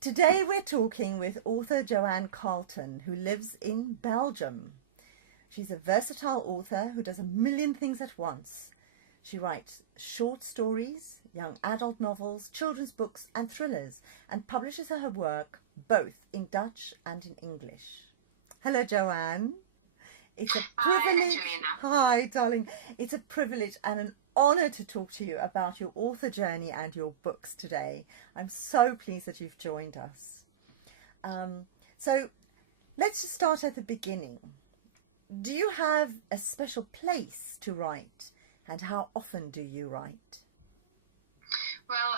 Today we're talking with author Joanne Carlton, who lives in Belgium. She's a versatile author who does a million things at once. She writes short stories, young adult novels, children's books and thrillers, and publishes her work both in Dutch and in English. Hello, Joanne. It's a privilege. Hi, Hi, darling. It's a privilege and an honour to talk to you about your author journey and your books today. I'm so pleased that you've joined us. So let's just start at the beginning. Do you have a special place to write, and how often do you write? Well,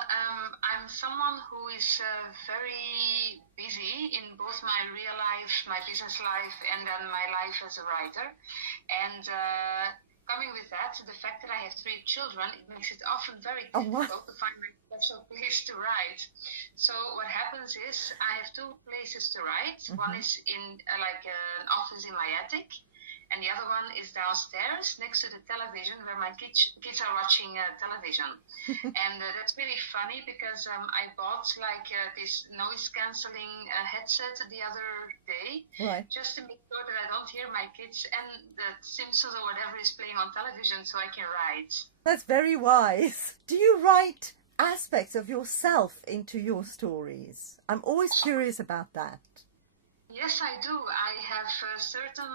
I'm someone who is very busy in both my real life, my business life, and then my life as a writer. And coming with that, the fact that I have 3 children, it makes it often very difficult to find my special place to write. So what happens is I have 2 places to write. One is in an office in my attic. And the other one is downstairs next to the television where my kids are watching television. And that's really funny because I bought this noise cancelling headset the other day, Right. just to make sure that I don't hear my kids and the Simpsons or whatever is playing on television so I can write. That's very wise. Do you write aspects of yourself into your stories? I'm always curious about that. Yes, I do. I have certain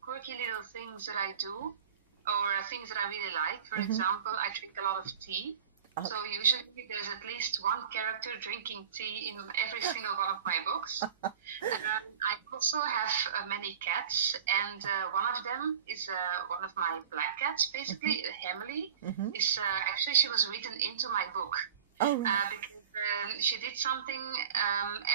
quirky little things that I do, or things that I really like. For example, I drink a lot of tea. So usually there's at least one character drinking tea in every single one of my books. I also have many cats, and one of them is one of my black cats, basically, Emily. Actually, she was written into my book. Oh, right. Because she did something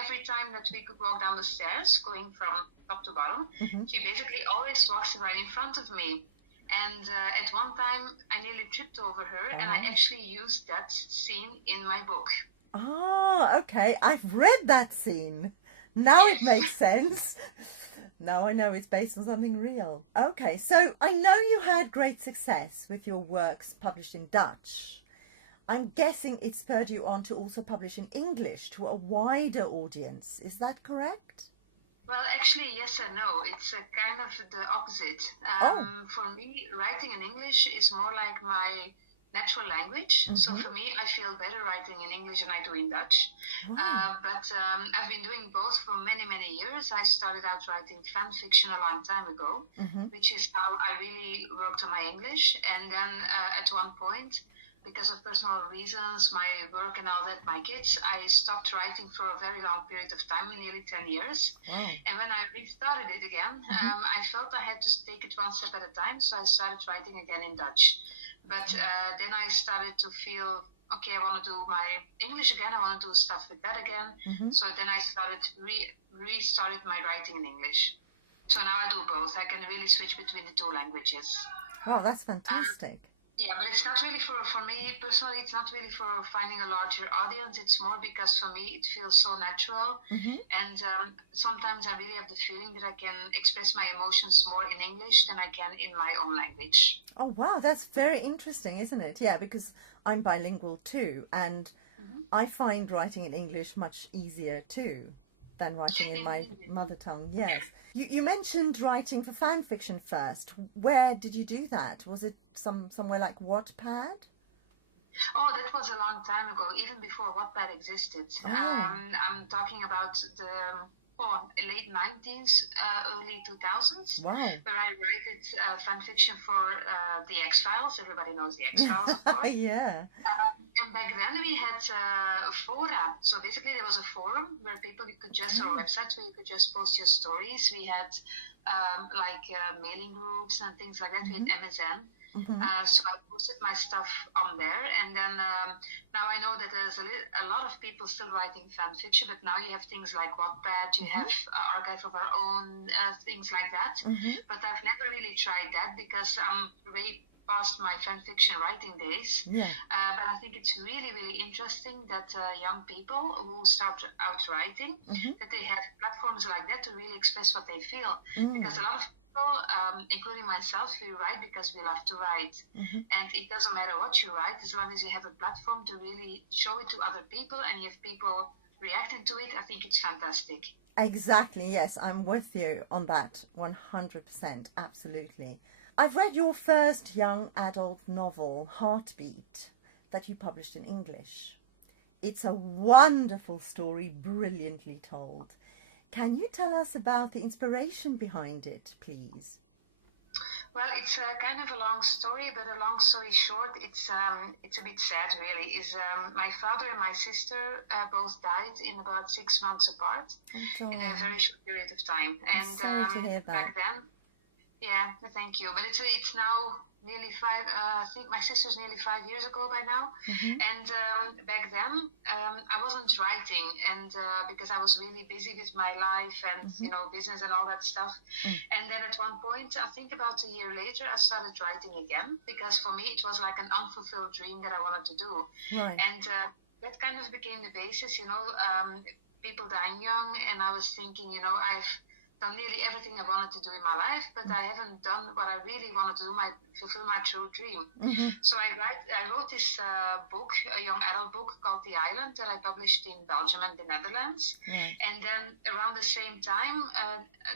every time that we could walk down the stairs, going from top to bottom. She basically always walks right in front of me. And at one time, I nearly tripped over her, and I actually used that scene in my book. Oh, okay. I've read that scene. Now it makes sense. Now I know it's based on something real. Okay, so I know you had great success with your works published in Dutch. I'm guessing it spurred you on to also publish in English to a wider audience. Is that correct? Well, actually, yes and no. It's kind of the opposite. For me, writing in English is more like my natural language. So for me, I feel better writing in English than I do in Dutch. But I've been doing both for many, many years. I started out writing fan fiction a long time ago, which is how I really worked on my English. And then at one point, because of personal reasons, my work and all that, my kids, I stopped writing for a very long period of time, nearly 10 years. And when I restarted it again, I felt I had to take it one step at a time, so I started writing again in Dutch. But then I started to feel, okay, I want to do my English again, I want to do stuff with that again. So then I started, restarted my writing in English. So now I do both. I can really switch between the 2 languages. Wow, that's fantastic. Yeah, but it's not really for me personally, it's not really for finding a larger audience. It's more because for me it feels so natural. And sometimes I really have the feeling that I can express my emotions more in English than I can in my own language. Oh, wow, that's very interesting, isn't it? Yeah, because I'm bilingual too, and I find writing in English much easier too than writing in my mother tongue. Yes. You mentioned writing for fan fiction first. Where did you do that? Was it somewhere like Wattpad? Oh, that was a long time ago, even before Wattpad existed. I'm talking about the late 90s, early 2000s, Wow. where I wrote fan fiction for the X-Files. Everybody knows the X-Files, of course. Yeah. And back then we had fora. So basically there was a forum where people, you could just, or websites where you could just post your stories. We had mailing groups and things like that. We had MSN. So I posted my stuff on there, and then now I know that there's a lot of people still writing fan fiction, but now you have things like Wattpad, you have Archive of Our Own, things like that. But I've never really tried that because I'm way past my fan fiction writing days. But I think it's really, really interesting that young people who start out writing, that they have platforms like that to really express what they feel. Because a lot of including myself, we write because we love to write. And it doesn't matter what you write, as long as you have a platform to really show it to other people and you have people reacting to it, I think it's fantastic. Exactly, yes, I'm with you on that 100%, absolutely. I've read your first young adult novel, Heartbeat, that you published in English. It's a wonderful story, brilliantly told. Can you tell us about the inspiration behind it, please? Well, it's kind of a long story, but a long story short, it's a bit sad, really. My father and my sister both died in about 6 months apart in a very short period of time. And sorry to hear that. Back then, yeah, thank you. But it's now nearly I think my sister's nearly 5 years ago by now. Mm-hmm. And back then, I wasn't writing, and because I was really busy with my life and business and all that stuff. And then at one point, I think about a year later, I started writing again, because for me it was like an unfulfilled dream that I wanted to do. Right. And that kind of became the basis. People dying young, and I was thinking, I've done nearly everything I wanted to do in my life, but I haven't done what I really wanted to do, fulfill my true dream. Mm-hmm. So I wrote this book, a young adult book called The Island, that I published in Belgium and the Netherlands. Right. And then around the same time,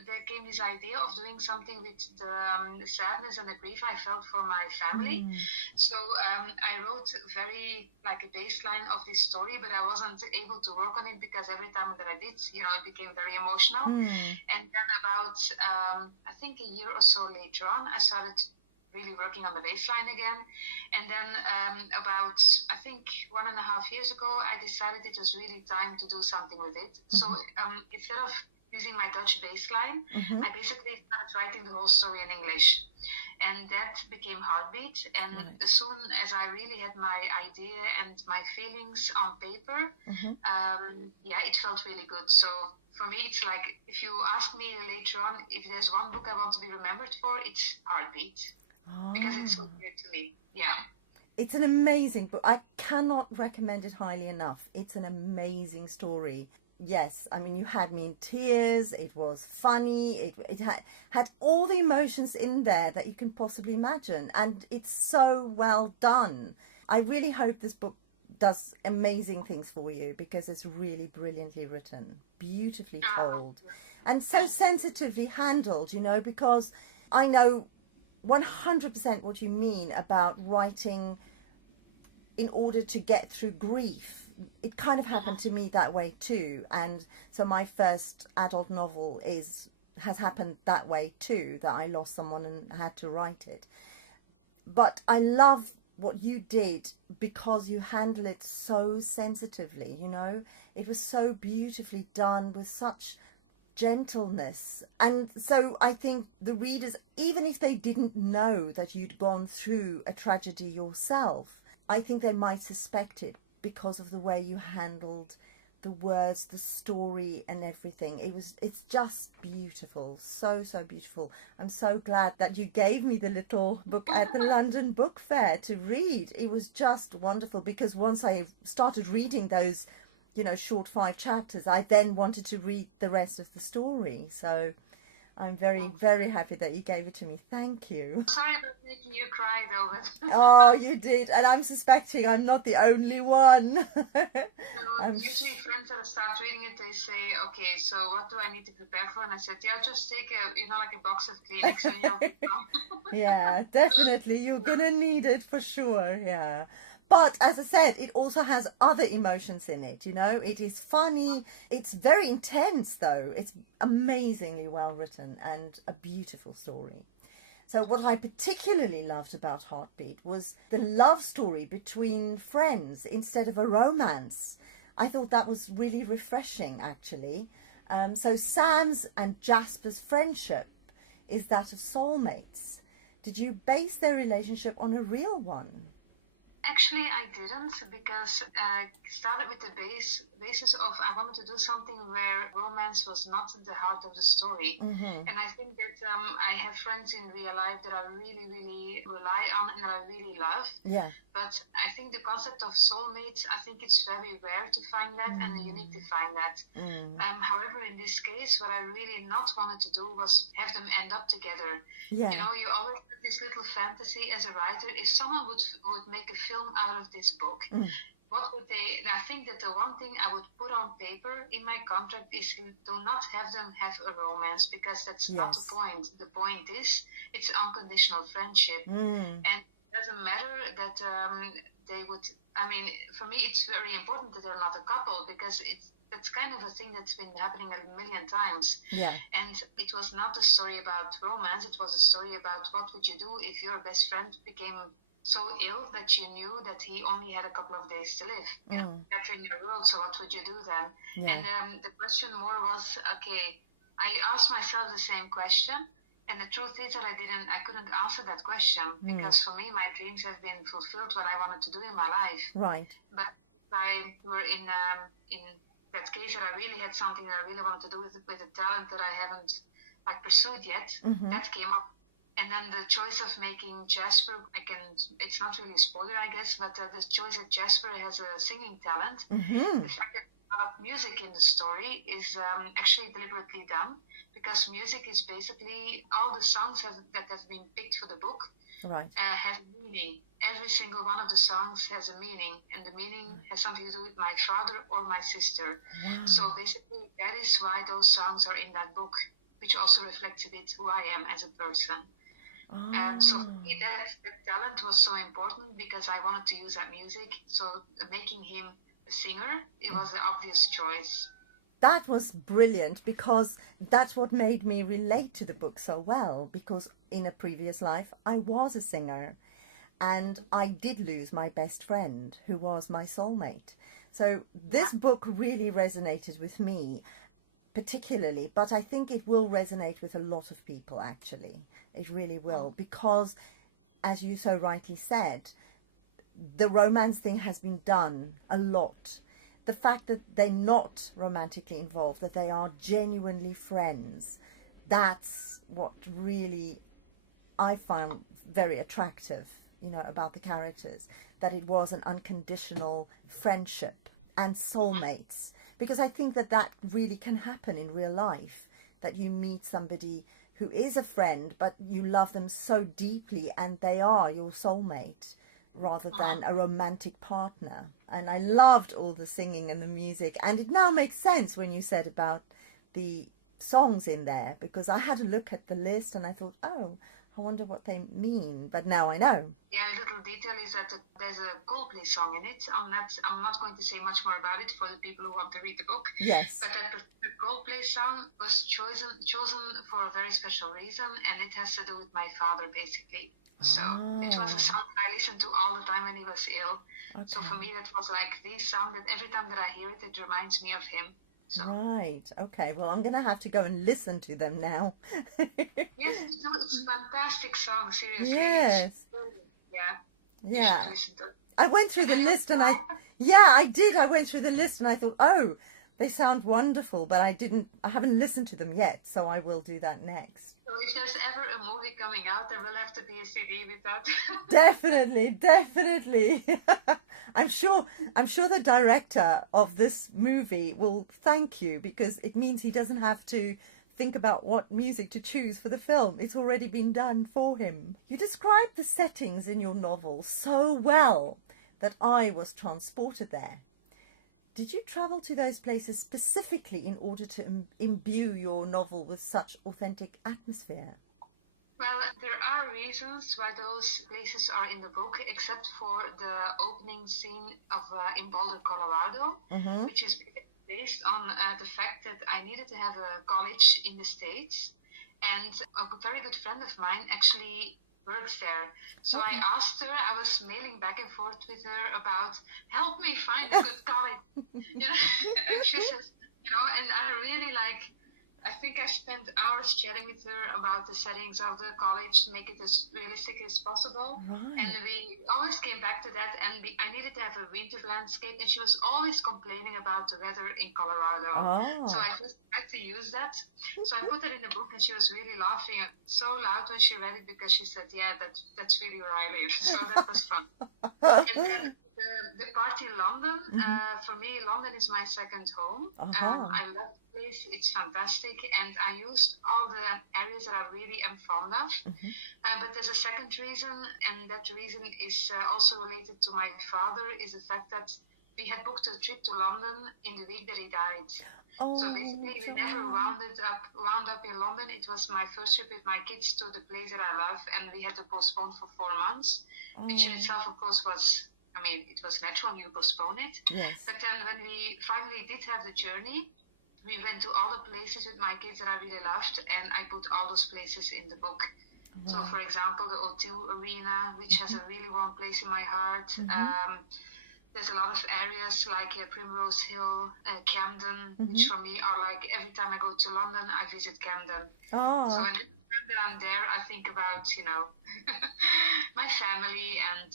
there came this idea of doing something with the sadness and the grief I felt for my family. So I wrote very like a baseline of this story, but I wasn't able to work on it because every time that I did, it became very emotional. And then about, I think a year or so later on, I started really working on the baseline again. And then about, I think 1.5 years ago, I decided it was really time to do something with it. So instead of using my Dutch baseline, I basically started writing the whole story in English. And that became Heartbeat. And as soon as I really had my idea and my feelings on paper, it felt really good. So for me, it's like, if you ask me later on, if there's one book I want to be remembered for, it's Heartbeat. Because it's so dear to me. Yeah. It's an amazing book. I cannot recommend it highly enough. It's an amazing story. Yes, I mean, you had me in tears. It was funny. It had all the emotions in there that you can possibly imagine. And it's so well done. I really hope this book does amazing things for you, because it's really brilliantly written, beautifully told, and so sensitively handled, because I know 100% what you mean about writing in order to get through grief. It kind of happened to me that way too, and so my first adult novel has happened that way too, that I lost someone and had to write it. But I love what you did, because you handle it so sensitively, it was so beautifully done, with such gentleness. And so I think the readers, even if they didn't know that you'd gone through a tragedy yourself, I think they might suspect it because of the way you handled the words, the story and everything. It's just beautiful, so beautiful. I'm so glad that you gave me the little book at the London Book Fair to read. It was just wonderful, because once I started reading those short 5 chapters, I then wanted to read the rest of the story. So I'm very, very happy that you gave it to me. Thank you. Sorry about making you cry, though. But oh, you did. And I'm suspecting I'm not the only one. Usually friends that start reading it, they say, okay, so what do I need to prepare for? And I said, yeah, just take a box of Kleenex and you'll be fine. Yeah, definitely. You're going to need it for sure. Yeah. But as I said, it also has other emotions in it, It is funny. It's very intense, though. It's amazingly well written and a beautiful story. So what I particularly loved about Heartbeat was the love story between friends instead of a romance. I thought that was really refreshing, actually. So Sam's and Jasper's friendship is that of soulmates. Did you base their relationship on a real one? Actually, I didn't, because I started with the basis of I wanted to do something where romance was not the heart of the story. And I think that I have friends in real life that I really, really rely on and that I really love. Yeah. But I think the concept of soulmates, I think it's very rare to find that and unique to find that. However, in this case, what I really not wanted to do was have them end up together. Yeah. You always have this little fantasy as a writer, if someone would make a film out of this book, what would they? I think that the one thing I would put on paper in my contract is do not have them have a romance, because that's not the point. The point is it's unconditional friendship, and it doesn't matter that they would. I mean, for me, it's very important that they're not a couple, because that's kind of a thing that's been happening a million times. Yeah. And it was not a story about romance. It was a story about what would you do if your best friend became so ill that you knew that he only had a couple of days to live. That's in your world, so what would you do then? Yeah. And the question more was, okay, I asked myself the same question, and the truth is that I couldn't answer that question, because for me, my dreams have been fulfilled, what I wanted to do in my life. Right. But I were in that case that I really had something that I really wanted to do with a talent that I haven't pursued yet. That came up. And then the choice of making Jasper, it's not really a spoiler, I guess, but the choice that Jasper has a singing talent, the fact that music in the story is actually deliberately done, because music is basically all the songs that have been picked for the book have meaning. Every single one of the songs has a meaning, and the meaning has something to do with my father or my sister. Wow. So basically, that is why those songs are in that book, which also reflects a bit who I am as a person. So for me, that talent was so important, because I wanted to use that music. So making him a singer, it was the obvious choice. That was brilliant, because that's what made me relate to the book so well, because in a previous life I was a singer, and I did lose my best friend who was my soulmate. So this book really resonated with me particularly, but I think it will resonate with a lot of people, actually. It really will, because, as you so rightly said, the romance thing has been done a lot. The fact that they're not romantically involved, that they are genuinely friends, that's what really I found very attractive, about the characters, that it was an unconditional friendship and soulmates. Because I think that really can happen in real life, that you meet somebody who is a friend, but you love them so deeply and they are your soulmate rather than a romantic partner. And I loved all the singing and the music. And it now makes sense when you said about the songs in there, because I had a look at the list and I thought, oh, I wonder what they mean, but now I know. Yeah, a little detail is that there's a Coldplay song in it. I'm not going to say much more about it for the people who want to read the book. Yes. But that the Coldplay song was chosen for a very special reason, and it has to do with my father, basically. So it was a song I listened to all the time when he was ill. Okay. So for me, that was like the song that every time that I hear it, it reminds me of him. So. Right. Okay. Well, I'm going to have to go and listen to them now. Yes, it's a fantastic song. Seriously. Yes. Yeah. I went through the list and I did. I went through the list and I thought, oh, they sound wonderful, but I haven't listened to them yet, so I will do that next. So if there's ever a movie coming out, there will have to be a CD with that. Definitely. I'm sure the director of this movie will thank you, because it means he doesn't have to think about what music to choose for the film. It's already been done for him. You describe the settings in your novel so well that I was transported there. Did you travel to those places specifically in order to imbue your novel with such authentic atmosphere? Well, there are reasons why those places are in the book, except for the opening scene of in Boulder, Colorado, which is based on the fact that I needed to have a college in the States, and a very good friend of mine actually works there. So I asked her, I was mailing back and forth with her about, help me find a good college. And she says, and I really I think I spent hours chatting with her about the settings of the college to make it as realistic as possible. Right. And we always came back to that, and I needed to have a winter landscape, and she was always complaining about the weather in Colorado. So I just had to use that. So I put it in the book, and she was really laughing so loud when she read it, because she said, yeah, that's really where I live. So that was fun. And then the part in London, for me, London is my second home. I love the place. It's fantastic. And I used all the areas that I really am fond of. But there's a second reason, and that reason is also related to my father, is the fact that we had booked a trip to London in the week that he died. Oh, so basically, we never wound up in London. It was my first trip with my kids to the place that I love, and we had to postpone for 4 months, which in itself, of course, was, I mean, it was natural you postpone it. Yes. But then when we finally did have the journey, we went to all the places with my kids that I really loved, and I put all those places in the book. Wow. So, for example, the O2 Arena, which has a really warm place in my heart. There's a lot of areas like Primrose Hill, Camden, which for me are like every time I go to London, I visit Camden. Oh. So when I'm there, I think about, you know, my family and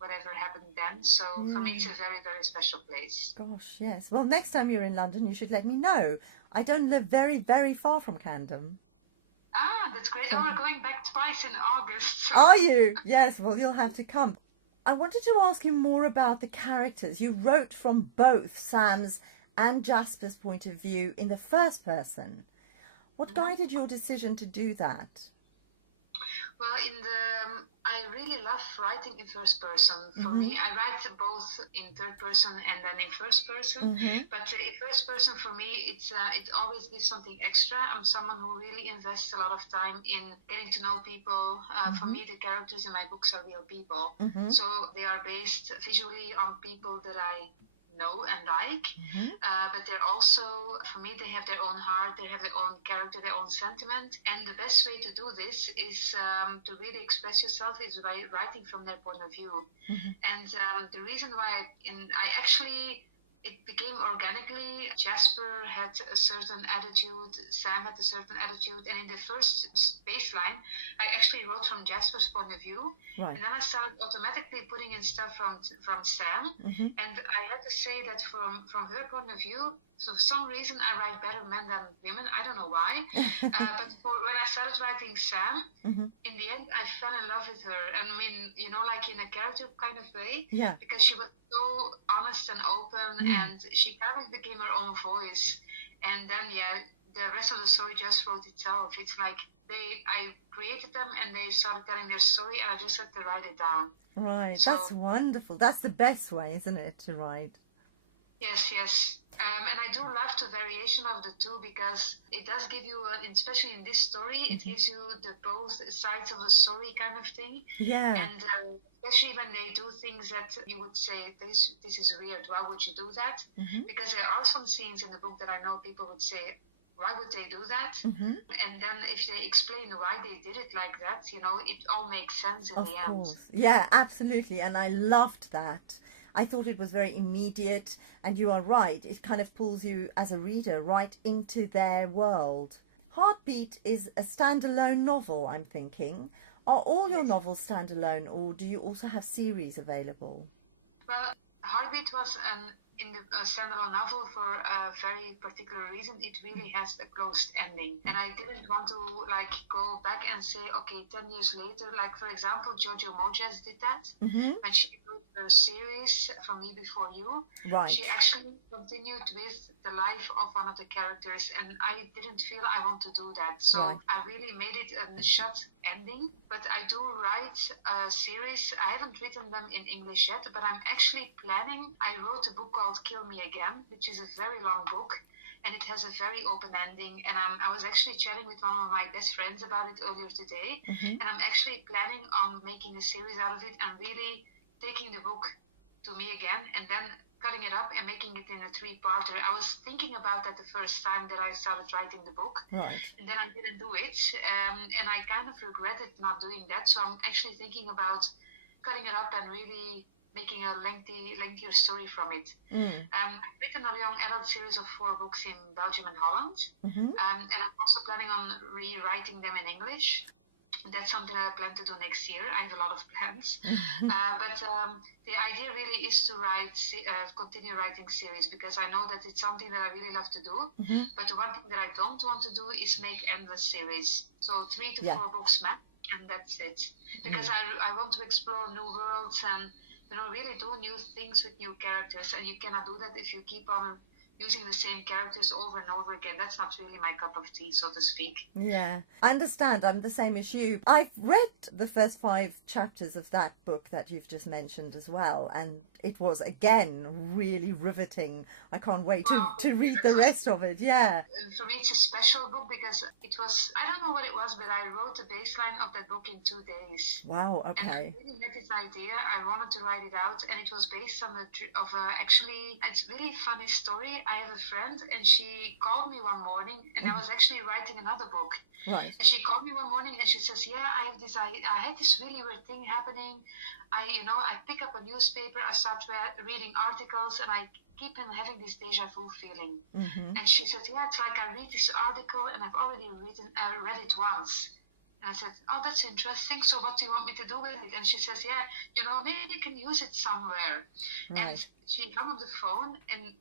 whatever happened then. So for me, it's a very, very special place. Gosh, yes. Well, next time you're in London, you should let me know. I don't live very, very far from Camden. Ah, that's great. Oh, we're going back twice in August. So. Are you? Yes, well, you'll have to come. I wanted to ask you more about the characters. You wrote from both Sam's and Jasper's point of view in the first person. What guided your decision to do that? Well, I really love writing in first person. For me, I write both in third person and then in first person. But in first person, for me, it always gives something extra. I'm someone who really invests a lot of time in getting to know people. For me, the characters in my books are real people. So they are based visually on people that I know and like, but they're also, for me, they have their own heart, they have their own character, their own sentiment, and the best way to do this is to really express yourself is by writing from their point of view. And the reason why it became organically. Jasper had a certain attitude, Sam had a certain attitude, and in the first baseline, I actually wrote from Jasper's point of view, and then I started automatically putting in stuff from Sam, and I had to say that from her point of view, so for some reason I write better men than women, I don't know why, but when I started writing Sam, in the end I fell in love with her, and I mean, you know, like in a character kind of way, because she was so honest and open, and she kind of became her own voice. And then, the rest of the story just wrote itself. It's like I created them, and they started telling their story, and I just had to write it down. Right, so, that's wonderful. That's the best way, isn't it, to write? Yes. And I do love the variation of the two, because it does give you, especially in this story, it gives you the both sides of the story kind of thing. Yeah. And especially when they do things that you would say, this is weird, why would you do that? Because there are some scenes in the book that I know people would say, why would they do that? And then if they explain why they did it like that, you know, it all makes sense in the end. Of course. Yeah, absolutely. And I loved that. I thought it was very immediate, and you are right, it kind of pulls you as a reader right into their world. Heartbeat is a standalone novel, I'm thinking. Are all your novels standalone, or do you also have series available? Well, Heartbeat was a standalone novel for a very particular reason. It really has a closed ending, and I didn't want to go back and say, okay, 10 years later, like for example Jojo Moyes did that when she wrote her series From Me Before You. She actually continued with the life of one of the characters, and I didn't feel I want to do that, so I really made it a shut ending. But I do write a series. I haven't written them in English yet, but I'm actually planning. I wrote a book called Kill Me Again, which is a very long book, and it has a very open ending, and I was actually chatting with one of my best friends about it earlier today, and I'm actually planning on making a series out of it and really taking the book to me again and then cutting it up and making it in a 3-parter. I was thinking about that the first time that I started writing the book, and then I didn't do it, and I kind of regretted not doing that, so I'm actually thinking about cutting it up and really making a lengthier story from it. I've written a young adult series of 4 books in Belgium and Holland, and I'm also planning on rewriting them in English. That's something that I plan to do next year. I have a lot of plans. But the idea really is to continue writing series, because I know that it's something that I really love to do. But the one thing that I don't want to do is make endless series. So 3 to 4 books max, and that's it. Because I want to explore new worlds and really do new things with new characters, and you cannot do that if you keep on using the same characters over and over again. That's not really my cup of tea, so to speak. Yeah, I understand. I'm the same as you. I've read the first 5 chapters of that book that you've just mentioned as well, and it was, again, really riveting. I can't wait to read the rest of it. Yeah. For me, it's a special book because it was, I don't know what it was, but I wrote the baseline of that book in 2 days. Wow, And okay. I really had this idea. I wanted to write it out, and it was based on actually, it's a really funny story. I have a friend, and she called me one morning, and I was actually writing another book. Right. And she called me one morning, and she says, "Yeah, I had this really weird thing happening. I pick up a newspaper, I start reading articles, and I keep on having this deja vu feeling." And she said, "Yeah, it's like I read this article, and I've already read it once." And I said, "Oh, that's interesting. So what do you want me to do with it?" And she says, "Yeah, maybe you can use it somewhere." Right. And she hung up the phone, and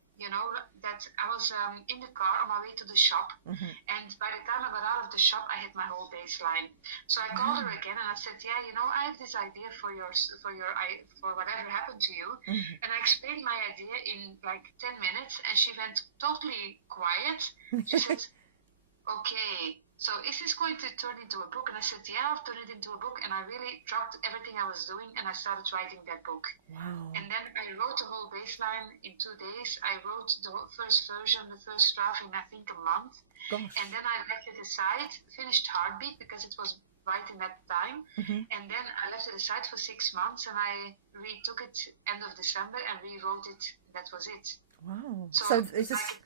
that I was in the car on my way to the shop, and by the time I got out of the shop, I had my whole baseline. So I called her again, and I said, "Yeah, I have this idea for whatever happened to you." And I explained my idea in like 10 minutes, and she went totally quiet. She said, "Okay, so is this going to turn into a book?" And I said, "Yeah, I'll turn it into a book." And I really dropped everything I was doing, and I started writing that book. Wow. And then I wrote the whole baseline in 2 days. I wrote the first version, the first draft, in I think a month. Gosh. And then I left it aside, finished Heartbeat because it was right in that time. And then I left it aside for 6 months, and I retook it end of December and rewrote it. That was it. Wow. So it's just... like,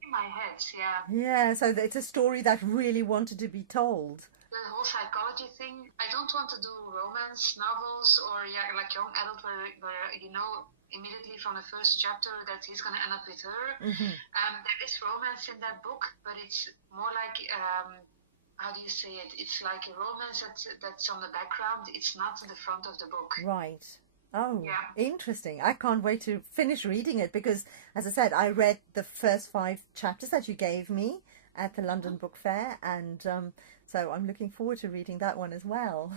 in my head, yeah. Yeah, so it's a story that really wanted to be told. The whole psychology thing, I don't want to do romance novels or like young adult where immediately from the first chapter that he's going to end up with her. There is romance in that book, but it's more like, how do you say it? It's like a romance that's on the background. It's not in the front of the book. Right. Oh, yeah. Interesting. I can't wait to finish reading it because, as I said, I read the first 5 chapters that you gave me at the London Book Fair, and so I'm looking forward to reading that one as well.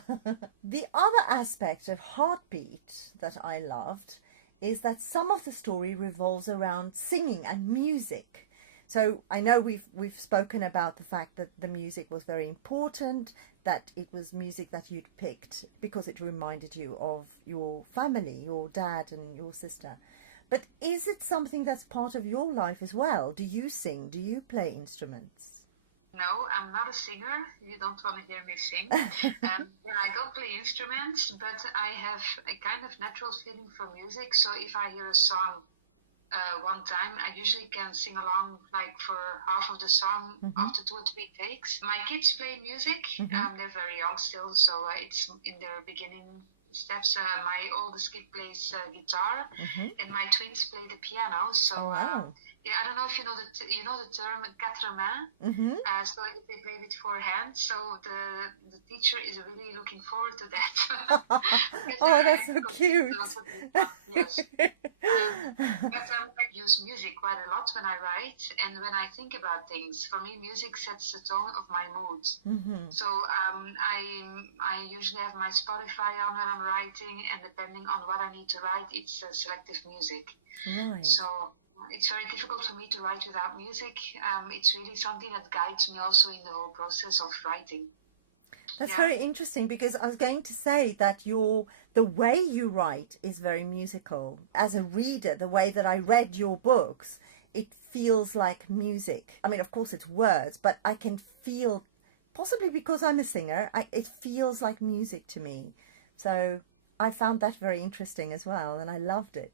The other aspect of Heartbeat that I loved is that some of the story revolves around singing and music. So I know we've spoken about the fact that the music was very important, that it was music that you'd picked because it reminded you of your family, your dad and your sister. But is it something that's part of your life as well? Do you sing? Do you play instruments? No, I'm not a singer. You don't want to hear me sing. I don't play instruments, but I have a kind of natural feeling for music. So if I hear a song one time, I usually can sing along like for half of the song after 2 or 3 takes. My kids play music. They're very young still, so it's in their beginning steps. My oldest kid plays guitar, and my twins play the piano. So yeah, I don't know if you know the term quatre mains. So they play with 4 hands. So the teacher is really looking forward to that. Oh, that's so cute. Yes. But I use music quite a lot when I write and when I think about things. For me, music sets the tone of my mood. So I usually have my Spotify on when I'm writing, and depending on what I need to write, it's selective music. Right. So it's very difficult for me to write without music. It's really something that guides me also in the whole process of writing. That's very interesting, because I was going to say that the way you write is very musical. As a reader, the way that I read your books, it feels like music. I mean, of course it's words, but I can feel, possibly because I'm a singer, it feels like music to me. So I found that very interesting as well, and I loved it.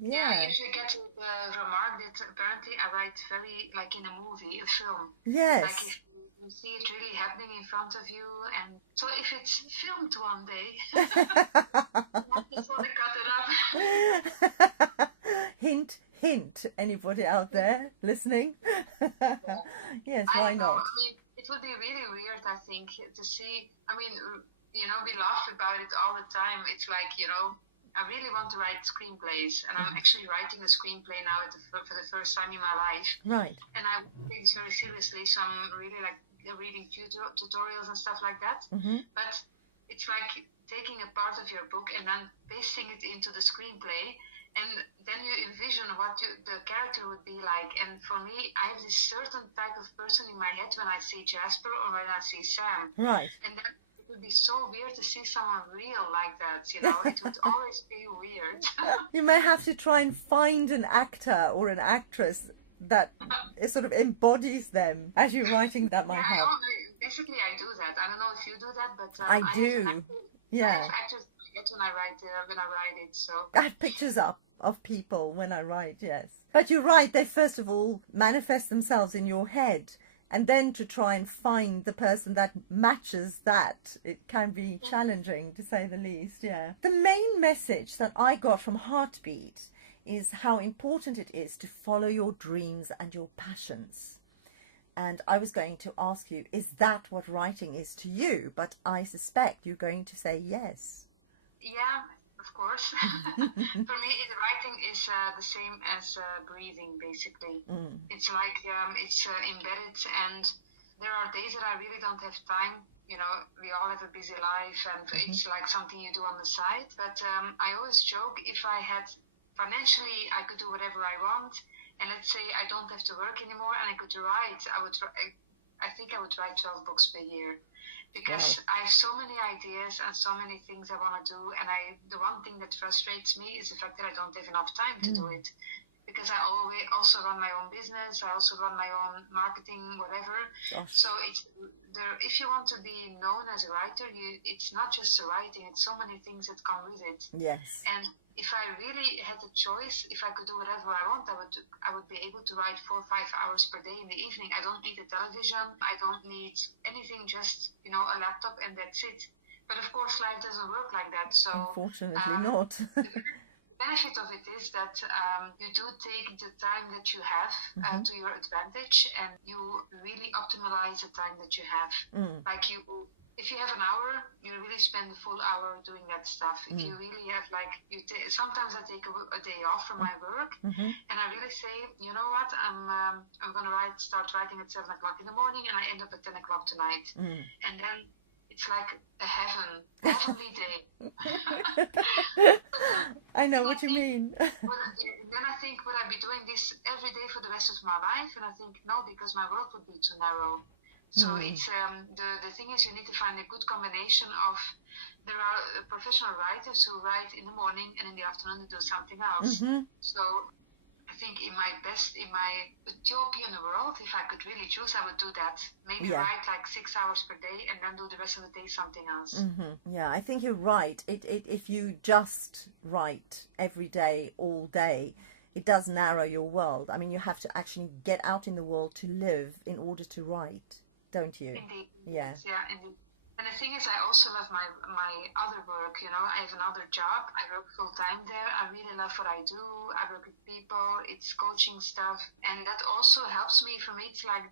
Yeah, I usually get the remark that apparently I write very like in a movie, a film. Yes. Like if you see it really happening in front of you, and so if it's filmed one day, I just want to cut it up. Hint, hint. Anybody out there listening? Yes, why not? I mean, it would be really weird, I think, to see. I mean, we laugh about it all the time. It's like, I really want to write screenplays, and I'm actually writing a screenplay now for the first time in my life. Right. And I take this very seriously, so I'm really like reading tutorials and stuff like that. But it's like taking a part of your book and then pasting it into the screenplay, and then you envision what the character would be like. And for me, I have this certain type of person in my head when I see Jasper or when I see Sam. Right. And then it would would be so weird to see someone real like that, you know. It would always be weird. You may have to try and find an actor or an actress that sort of embodies them as you're writing. That might help. Basically, I do that. I don't know if you do that, but I do. Yeah. I have actors when I write it. So I have pictures up of people when I write. Yes, but you're right. They first of all manifest themselves in your head, and then to try and find the person that matches that, it can be challenging, to say the least. Yeah. The main message that I got from Heartbeat is how important it is to follow your dreams and your passions. And I was going to ask you, is that what writing is to you? But I suspect you're going to say yes. Yeah, of course. For me, writing is the same as breathing, basically. It's like it's embedded, and there are days that I really don't have time. You know, we all have a busy life, and it's like something you do on the side. But I always joke, if I had financially, I could do whatever I want. And let's say I don't have to work anymore and I could write, I think I would write 12 books per year. Because I have so many ideas and so many things I want to do. And the one thing that frustrates me is the fact that I don't have enough time to do it. Because I also run my own business, I also run my own marketing, whatever. So if you want to be known as a writer, it's not just the writing, it's so many things that come with it. Yes. And if I really had a choice, if I could do whatever I want, I would be able to write 4 or 5 hours per day in the evening. I don't need a television. I don't need anything, just, you know, a laptop, and that's it. But of course, life doesn't work like that. So unfortunately not. The benefit of it is that you do take the time that you have to your advantage, and you really optimize the time that you have. Like if you have an hour, you really spend the full hour doing that stuff. If you really have, like, sometimes I take a day off from my work, and I really say, you know what, I'm going to start writing at 7 o'clock in the morning, and I end up at 10 o'clock tonight. And then it's like a heavenly day. I know what you mean. Then I think, would I be doing this every day for the rest of my life? And I think, no, because my work would be too narrow. So it's the thing is, you need to find a good combination of. There are professional writers who write in the morning and in the afternoon they do something else. So I think in my utopian world, if I could really choose, I would do that. Maybe write like 6 hours per day and then do the rest of the day something else. Yeah, I think you're right. If you just write every day, all day, it does narrow your world. I mean, you have to actually get out in the world to live in order to write, don't you? Indeed. Yeah. Yeah, indeed. And the thing is, I also love my other work, you know. I have another job. I work full time there. I really love what I do. I work with people. It's coaching stuff. And that also helps me. For me, it's like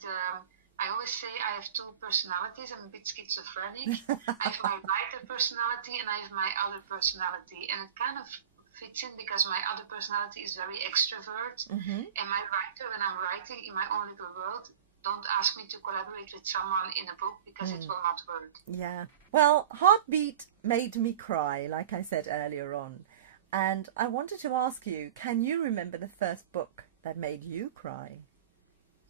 I always say I have 2 personalities. I'm a bit schizophrenic. I have my writer personality and I have my other personality. And it kind of fits in because my other personality is very extrovert. And my writer, when I'm writing in my own little world, don't ask me to collaborate with someone in a book because it will not work. Yeah. Well, Heartbeat made me cry, like I said earlier on. And I wanted to ask you, can you remember the first book that made you cry?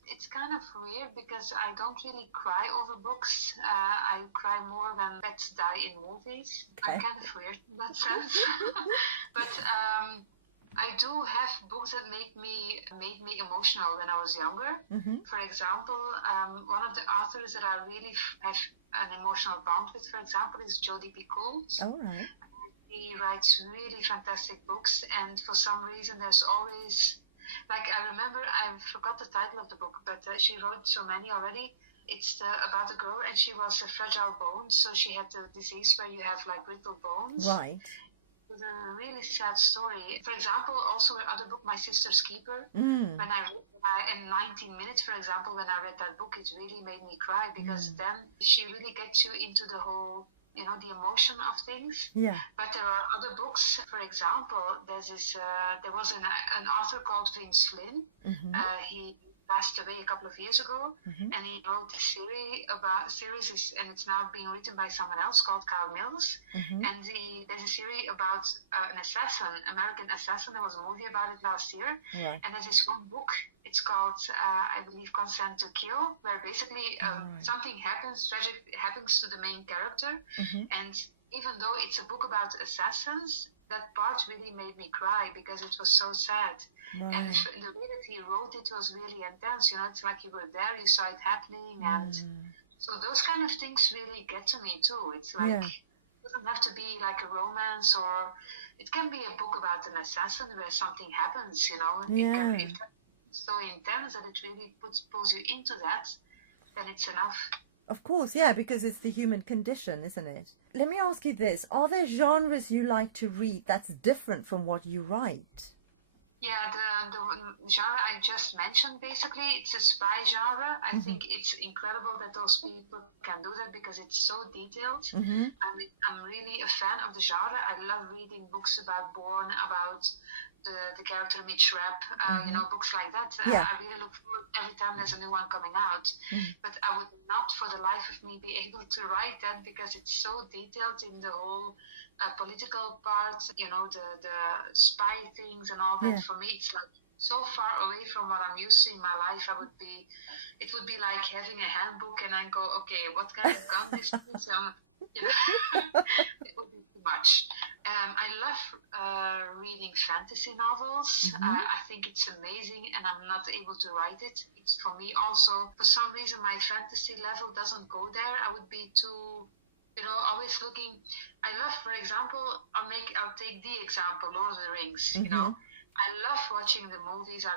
It's kind of weird because I don't really cry over books. I cry more when pets die in movies. Okay. I'm kind of weird in that sense. But I do have books that made me emotional when I was younger. For example, one of the authors that I really have an emotional bond with, for example, is Jodi Picoult. Oh, right. He writes really fantastic books, and for some reason there's always, like, I remember, I forgot the title of the book, but she wrote so many already. It's about a girl, and she was a fragile bone, so she had the disease where you have like brittle bones. Right. A really sad story. For example, also another book, My Sister's Keeper. When I in 19 minutes, for example, when I read that book, it really made me cry because then she really gets you into the whole, you know, the emotion of things. Yeah. But there are other books. For example, there was an author called Vince Flynn. passed away a couple of years ago, and he wrote a series, and it's now being written by someone else called Carl Mills, and there's a series about an assassin, American assassin. There was a movie about it last year, and there's this one book. It's called, I believe, Consent to Kill, where basically something tragic happens to the main character, and even though it's a book about assassins, that part really made me cry because it was so sad. And the way that he wrote it was really intense. You know, it's like you were there, you saw it happening, and so those kind of things really get to me too. It's like it doesn't have to be like a romance, or it can be a book about an assassin where something happens. You know, if it's so intense that it really pulls you into that, then it's enough. Of course, yeah, because it's the human condition, isn't it? Let me ask you this. Are there genres you like to read that's different from what you write? Yeah, the genre I just mentioned, basically, it's a spy genre. I think it's incredible that those people can do that because it's so detailed. I'm really a fan of the genre. I love reading books about Bourne, about the character Mitch Rapp, you know, books like that. I really look forward every time there's a new one coming out. But I would not for the life of me be able to write that because it's so detailed in the whole political part, you know, the spy things and all that. For me, it's like so far away from what I'm used to in my life. It would be like having a handbook and I go, okay, what kind of gun this is? You know, it would be too much. I love reading fantasy novels. I think it's amazing, and I'm not able to write it. It's for me also, for some reason, my fantasy level doesn't go there. I would be too, you know, always looking. I love, for example, I'll take the example, Lord of the Rings. You know, I love watching the movies. I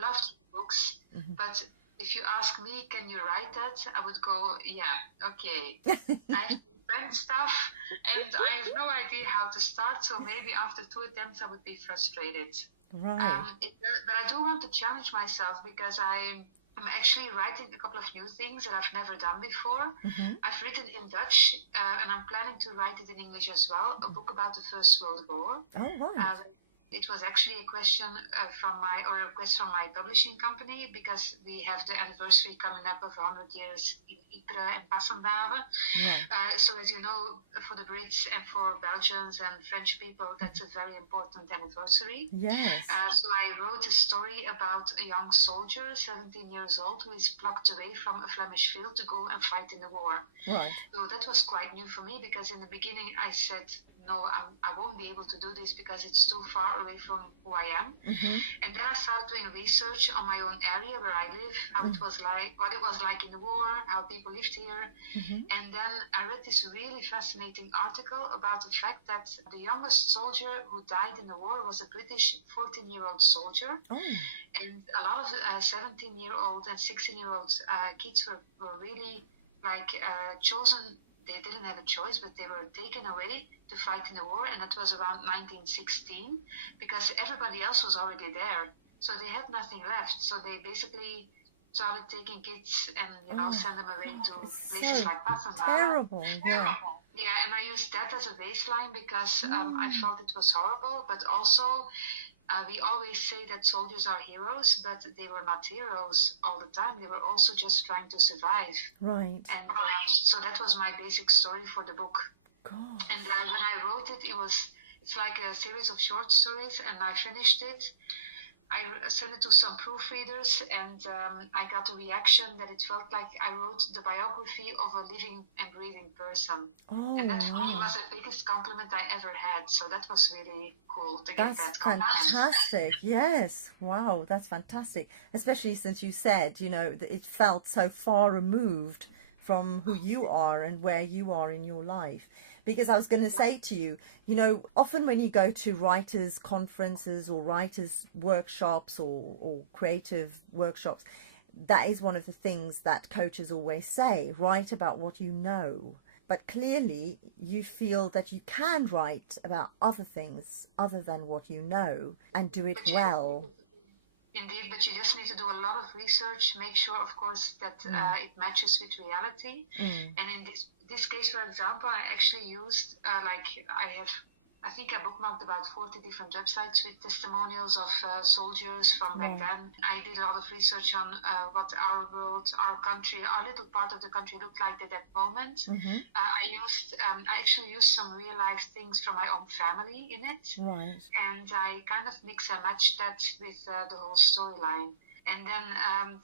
love books, but if you ask me, can you write that? I would go, yeah, okay. I invent stuff, and I have no idea how to start, so maybe after 2 attempts I would be frustrated. But I do want to challenge myself because I'm actually writing a couple of new things that I've never done before. I've written in Dutch, and I'm planning to write it in English as well, a book about the First World War. It was actually a request from my publishing company because we have the anniversary coming up of 100 years in Ypres and Passendaven. So as you know, for the Brits and for Belgians and French people, that's a very important anniversary. So I wrote a story about a young soldier, 17 years old, who is plucked away from a Flemish field to go and fight in the war. So that was quite new for me because in the beginning I said, no, I won't be able to do this because it's too far away from who I am. And then I started doing research on my own area where I live, how it was like, what it was like in the war, how people lived here. And then I read this really fascinating article about the fact that the youngest soldier who died in the war was a British 14-year-old soldier. And a lot of 17-year-old and 16-year-old kids were really chosen. They didn't have a choice, but they were taken away to fight in the war, and that was around 1916, because everybody else was already there. So they had nothing left. So they basically started taking kids and, you know, send them away to places like Passendaven. Terrible, yeah. Yeah, and I used that as a baseline because I felt it was horrible, but also we always say that soldiers are heroes, but they were not heroes all the time. They were also just trying to survive. And so that was my basic story for the book. And when I wrote it, it's like a series of short stories, and I finished it. I sent it to some proofreaders, and I got a reaction that it felt like I wrote the biography of a living and breathing person. And that for me was the biggest compliment I ever had. So that was really cool to get that compliment. That's fantastic. Yes. Wow, that's fantastic. Especially since you said, you know, that it felt so far removed from who you are and where you are in your life. Because I was going to say to you, you know, often when you go to writers' conferences or writers' workshops or creative workshops, that is one of the things that coaches always say, write about what you know. But clearly you feel that you can write about other things other than what you know and do it well. Indeed, but you just need to do a lot of research, make sure, of course, that it matches with reality. And in this case, for example, I actually used, I have I think I bookmarked about 40 different websites with testimonials of soldiers from back then. I did a lot of research on what our world, our country, our little part of the country looked like at that moment. I actually used some real life things from my own family in it. Right. And I kind of mix and match that with the whole storyline. And then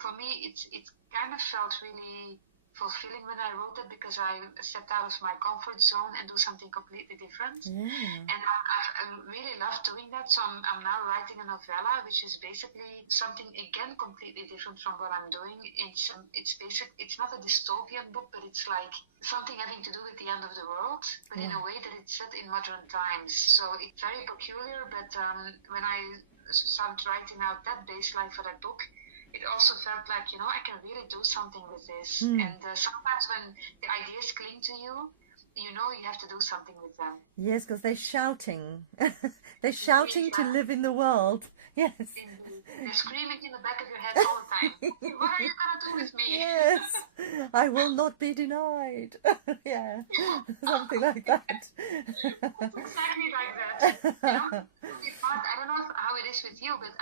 for me, it kind of felt really fulfilling when I wrote it, because I stepped out of my comfort zone and do something completely different. Yeah. And I really love doing that. So I'm now writing a novella, which is basically something again completely different from what I'm doing. It's not a dystopian book, but it's like something having to do with the end of the world, but in a way that it's set in modern times. So it's very peculiar. But when I started writing out that baseline for that book, it also felt like, I can really do something with this. And sometimes when the ideas cling to you, you have to do something with them. Yes, because they're shouting. They're shouting to live in the world. Yes. They're screaming in the back of your head all the time. What are you going to do with me? Yes. I will not be denied. Yeah. Something like that. Exactly like that. I don't know how it is with you, but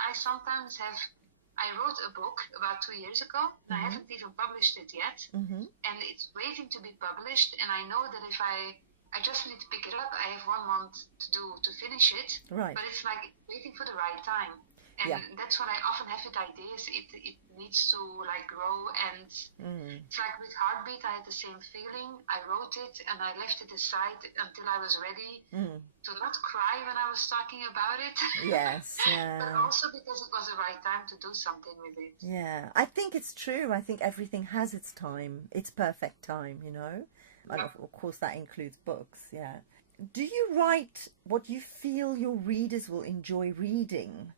I wrote a book about 2 years ago. I haven't even published it yet. And it's waiting to be published. And I know that if I just need to pick it up, I have 1 month to finish it. Right. But it's like waiting for the right time. And that's what I often have with ideas. It needs to like grow, and it's like with Heartbeat, I had the same feeling. I wrote it and I left it aside until I was ready to not cry when I was talking about it. Yes, yeah. But also because it was the right time to do something with it. Yeah, I think it's true. I think everything has its time, its perfect time, And of course that includes books, yeah. Do you write what you feel your readers will enjoy reading?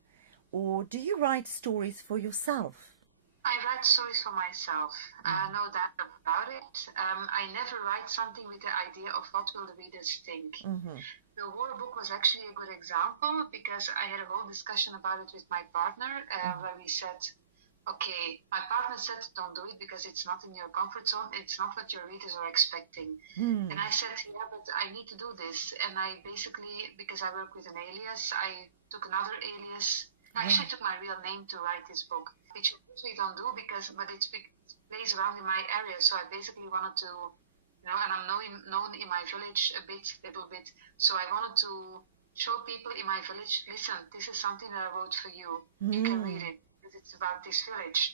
Or do you write stories for yourself? I write stories for myself. No doubt about it. I never write something with the idea of what will the readers think. The war book was actually a good example, because I had a whole discussion about it with my partner, where we said, okay, my partner said, don't do it because it's not in your comfort zone. It's not what your readers are expecting. And I said, yeah, but I need to do this. And I basically, because I work with an alias, I took another alias. I actually took my real name to write this book, which we don't do but it's plays around in my area. So I basically wanted to, and I'm known in my village little bit. So I wanted to show people in my village, listen, this is something that I wrote for you. You can read it. It's about this village.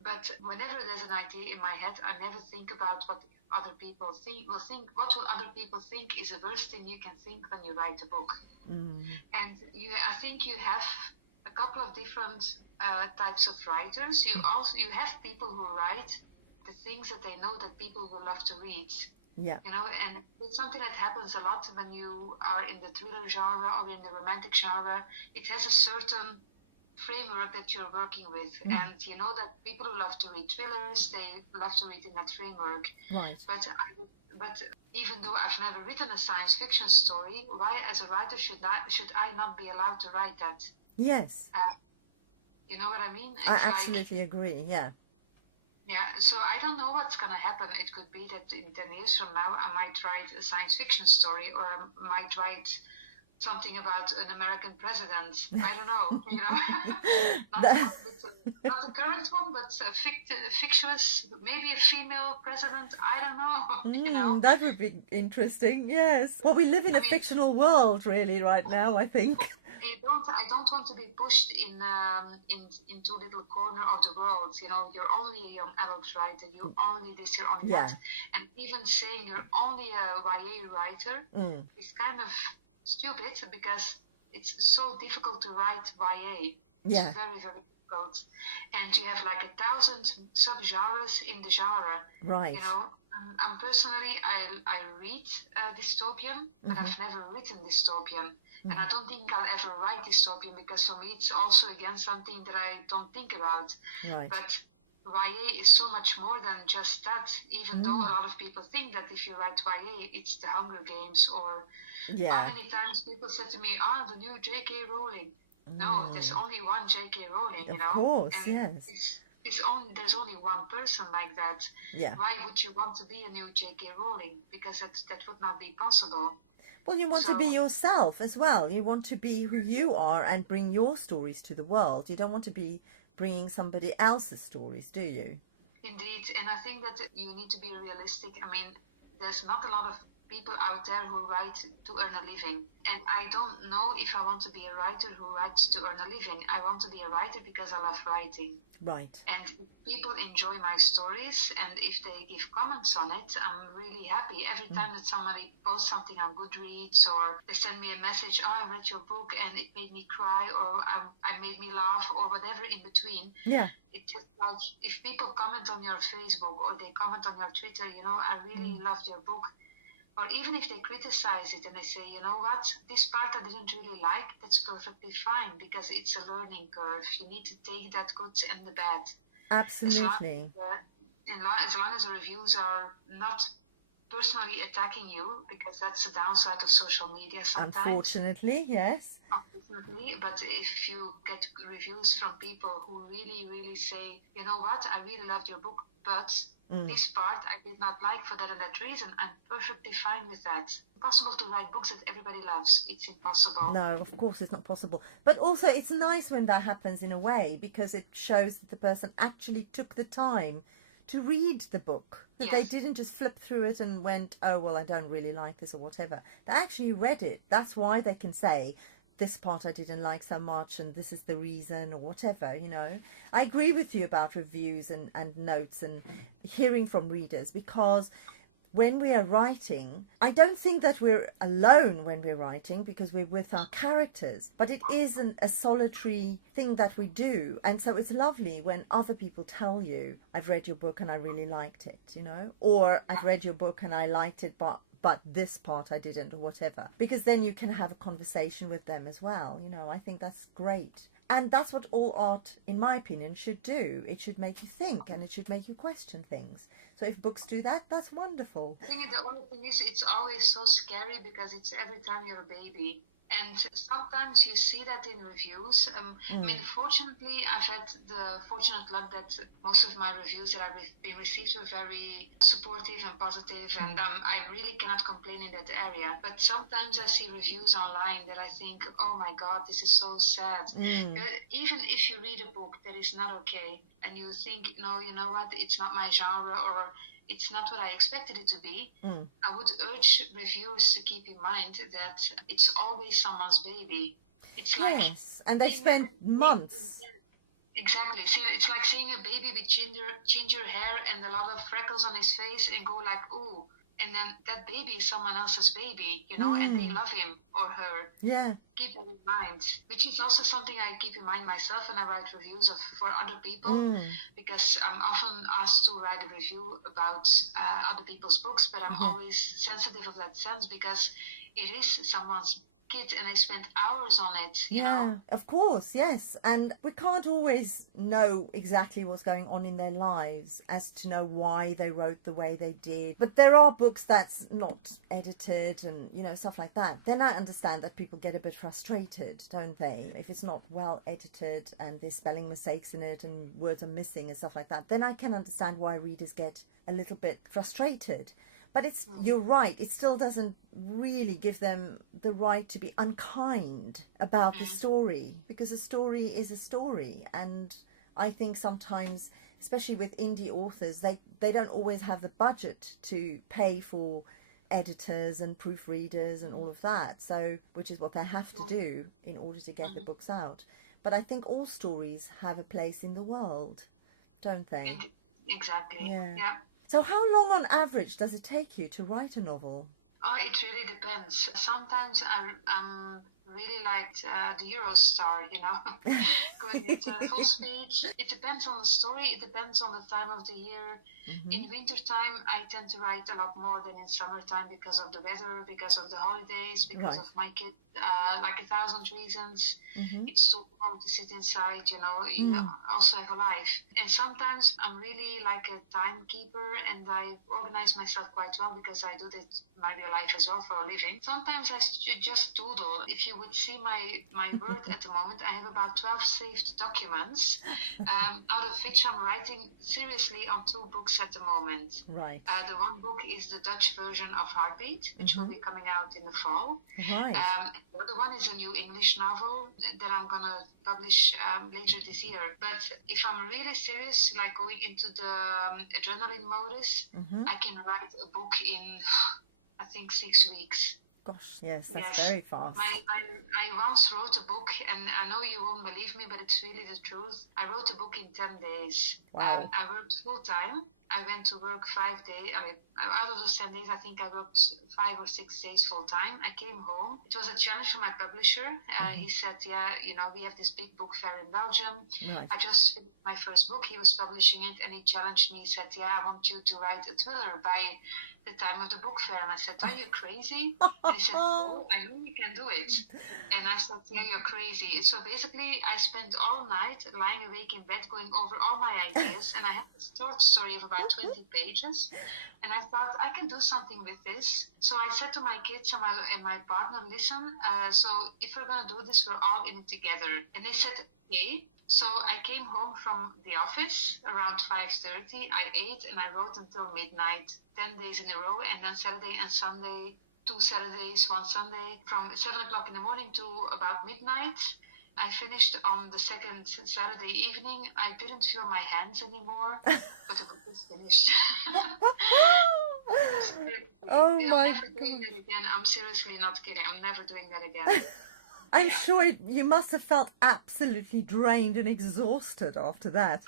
But whenever there's an idea in my head, I never think about what other people will think. What will other people think is the worst thing you can think when you write a book. And I think you have a couple of different types of writers. You have people who write the things that they know that people will love to read. Yeah. And it's something that happens a lot when you are in the thriller genre or in the romantic genre. It has a certain framework that you're working with, and you know that people who love to read thrillers, they love to read in that framework. Right. But even though I've never written a science fiction story, why as a writer should I not be allowed to write that? Yes. You know what I mean? I absolutely agree, yeah. Yeah, so I don't know what's going to happen. It could be that in 10 years from now I might write a science fiction story, or I might write something about an American president. I don't know, not the current one, but a fictitious, maybe a female president. I don't know. That would be interesting, yes. Well, we live in a fictional world, really, right now, I think. I don't want to be pushed into a little corner of the world. You're only a young adult writer. You're only this, you're only that. And even saying you're only a YA writer is kind of stupid, because it's so difficult to write YA. It's very, very difficult. And you have like 1,000 subgenres in the genre. Right. I'm personally, I read dystopian, but I've never written dystopian. And I don't think I'll ever write dystopian, because for me it's also again something that I don't think about. Right. But YA is so much more than just that, even though a lot of people think that if you write YA, it's the Hunger Games, or how many times people said to me, the new J.K. Rowling. No, there's only one J.K. Rowling, Of course, and yes. There's only one person like that. Yeah. Why would you want to be a new J.K. Rowling? Because that would not be possible. Well, you want to be yourself as well. You want to be who you are and bring your stories to the world. You don't want to be bringing somebody else's stories, do you? Indeed, and I think that you need to be realistic. I mean, there's not a lot of people out there who write to earn a living. And I don't know if I want to be a writer who writes to earn a living. I want to be a writer because I love writing. Right. And if people enjoy my stories, and if they give comments on it, I'm really happy. Every time that somebody posts something on Goodreads, or they send me a message, oh, I read your book and it made me cry, or I made me laugh, or whatever in between. Yeah. It's just like, if people comment on your Facebook or they comment on your Twitter, you know, I really loved your book. Or even if they criticize it and they say, you know what, this part I didn't really like, that's perfectly fine, because it's a learning curve. You need to take that good and the bad. Absolutely. As long as the reviews are not personally attacking you, because that's the downside of social media sometimes. Unfortunately, yes. Unfortunately, but if you get reviews from people who really, really say, you know what, I really loved your book, but this part I did not like for that and that reason, I'm perfectly fine with that. It's impossible to write books that everybody loves. It's impossible. No, of course it's not possible. But also it's nice when that happens in a way, because it shows that the person actually took the time to read the book. That they didn't just flip through it and went, oh, well, I don't really like this or whatever. They actually read it. That's why they can say, this part I didn't like so much and this is the reason, or whatever, you know. I agree with you about reviews and notes and hearing from readers, because when we are writing, I don't think that we're alone when we're writing, because we're with our characters, but it isn't a solitary thing that we do. And so it's lovely when other people tell you, I've read your book and I really liked it, you know, or I've read your book and I liked it, but this part I didn't, or whatever, because then you can have a conversation with them as well. You know, I think that's great. And that's what all art, in my opinion, should do. It should make you think, and it should make you question things. So if books do that, that's wonderful. I think the only thing is, it's always so scary, because it's every time you're a baby. And sometimes you see that in reviews. I mean, fortunately, I've had the fortunate luck that most of my reviews that I've been received were very supportive and positive, and I really cannot complain in that area. But sometimes I see reviews online that I think, oh my God, this is so sad. Even if you read a book that is not okay, and you think, no, you know what, it's not my genre, or it's not what I expected it to be, I would urge reviewers to keep in mind that it's always someone's baby. It's yes, and they spend months. Exactly. So it's like seeing a baby with ginger hair and a lot of freckles on his face and go like, ooh. And then that baby is someone else's baby, you know, and they love him or her. Yeah. Keep that in mind, which is also something I keep in mind myself when I write reviews for other people, because I'm often asked to write a review about other people's books, but I'm always sensitive of that sense, because it is someone's kid and they spent hours on it, you know? Of course, yes. And we can't always know exactly what's going on in their lives as to know why they wrote the way they did. But there are books that's not edited and, you know, stuff like that. Then I understand that people get a bit frustrated, don't they? If it's not well edited and there's spelling mistakes in it and words are missing and stuff like that, then I can understand why readers get a little bit frustrated. But it's, you're right, it still doesn't really give them the right to be unkind about the story, because a story is a story. And I think sometimes, especially with indie authors, they don't always have the budget to pay for editors and proofreaders and all of that, so which is what they have to do in order to get the books out. But I think all stories have a place in the world, don't they? Exactly. Yeah. So how long on average does it take you to write a novel? Oh, it really depends. Sometimes I'm really like the Eurostar, you know, going at full speed. It depends on the story. It depends on the time of the year. In wintertime, I tend to write a lot more than in summertime, because of the weather, because of the holidays, because of my kids. like 1,000 reasons. Mm-hmm. It's too cold to sit inside, you know. You also have a life. And sometimes I'm really like a timekeeper, and I organize myself quite well because I do that in my real life as well for a living. Sometimes I just doodle. If you would see my Word at the moment, I have about 12 saved documents, out of which I'm writing seriously on 2 books at the moment. Right. The one book is the Dutch version of Heartbeat, which will be coming out in the fall. Right. The other one is a new English novel that I'm going to publish later this year. But if I'm really serious, like going into the adrenaline modus, I can write a book in, I think, 6 weeks. Gosh, yes, that's very fast. I once wrote a book, and I know you won't believe me, but it's really the truth. I wrote a book in 10 days. Wow. I worked full time. I went to work 5 days. I mean, out of those 10 days, I think I worked 5 or 6 days full time. I came home. It was a challenge for my publisher. He said, yeah, you know, we have this big book fair in Belgium. Right. I just finished my first book. He was publishing it, and he challenged me. He said, yeah, I want you to write a thriller by the time of the book fair. And I said, are you crazy? And he said, no, I know you can do it. And I said, yeah, you're crazy. So basically, I spent all night lying awake in bed going over all my ideas, and I had this short story of about 20 pages. And I thought, I can do something with this. So I said to my kids and my partner, listen, so if we're going to do this, we're all in it together. And they said, okay. So I came home from the office around 5:30. I ate and I wrote until midnight, 10 days in a row, and then Saturday and Sunday, 2 Saturdays, 1 Sunday, from 7 o'clock in the morning to about midnight. I finished on the second Saturday evening. I didn't feel my hands anymore, but the book is finished. Oh my God. Doing that again. I'm seriously not kidding. I'm never doing that again. I'm sure you must have felt absolutely drained and exhausted after that.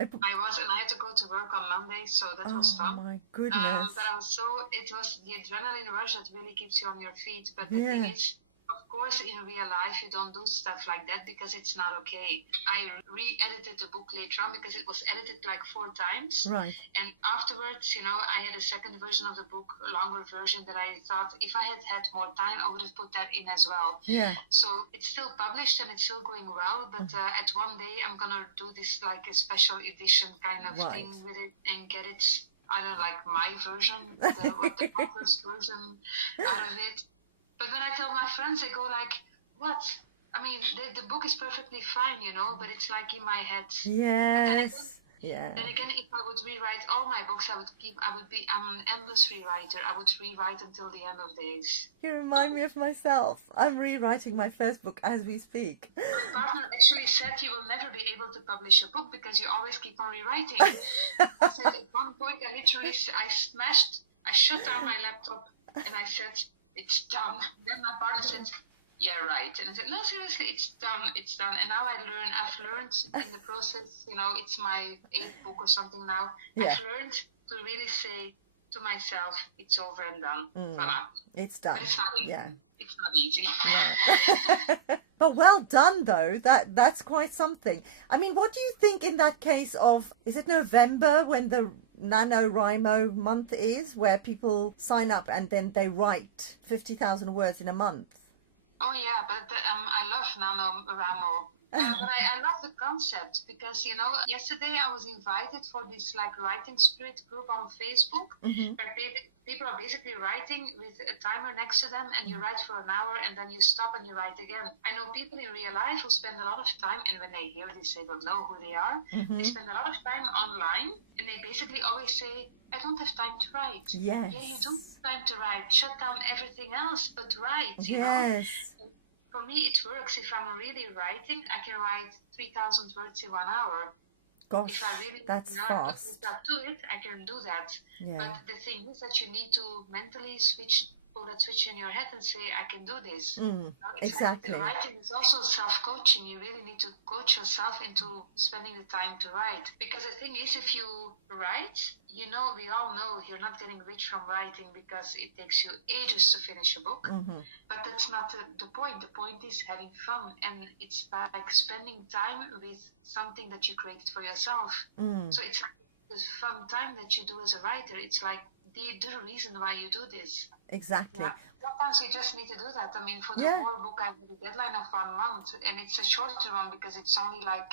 I was, and I had to go to work on Monday, so that was fun. Oh my goodness. But it was the adrenaline rush that really keeps you on your feet. But the thing is, of course, in real life, you don't do stuff like that because it's not okay. I re-edited the book later on because it was edited like 4 times. Right. And afterwards, you know, I had a second version of the book, a longer version that I thought if I had had more time, I would have put that in as well. Yeah. So it's still published and it's still going well. But at one day, I'm going to do this like a special edition kind of thing with it and get it, I don't know, like my version, the author's version out of it. But when I tell my friends, they go like, what? I mean, the book is perfectly fine, you know, but it's like in my head. Yes. Then again, if I would rewrite all my books, I'm an endless rewriter. I would rewrite until the end of days. You remind me of myself. I'm rewriting my first book as we speak. My partner actually said you will never be able to publish a book because you always keep on rewriting. I said at one point, I shut down my laptop and I said, it's done. Then my partner said, yeah, right. And I said, no, seriously, it's done. And now I've learned in the process, you know, it's my 8th book or something now. Yeah. I've learned to really say to myself, it's over and done. Voila. It's done. But it's not easy. Yeah. It's not easy. Yeah. But well done, though. That's quite something. I mean, what do you think in that case of, is it November when the NaNoWriMo month is, where people sign up and then they write 50,000 words in a month? Oh yeah, but I love NaNoWriMo. But I love the concept because, you know, yesterday I was invited for this like writing spirit group on Facebook where people are basically writing with a timer next to them and you write for an hour and then you stop and you write again. I know people in real life who spend a lot of time, and when they hear this they don't know who they are. They spend a lot of time online and they basically always say, I don't have time to write. Yes. Yeah, you don't have time to write. Shut down everything else but write. Yes. Know? For me, it works. If I'm really writing, I can write 3,000 words in 1 hour. Gosh, if I really that's fast. To it, I can do that. Yeah. But the thing is that you need to mentally pull that switch in your head and say, I can do this. Exactly. Like writing is also self-coaching. You really need to coach yourself into spending the time to write. Because the thing is, if you write, you know, we all know you're not getting rich from writing because it takes you ages to finish a book. But that's not the point. The point is having fun. And it's like spending time with something that you created for yourself. So it's like the fun time that you do as a writer. It's like the reason why you do this. exactly. Yeah. Sometimes you just need to do that. I mean, for the Yeah. war book, I have a deadline of 1 month, and it's a shorter one because it's only like,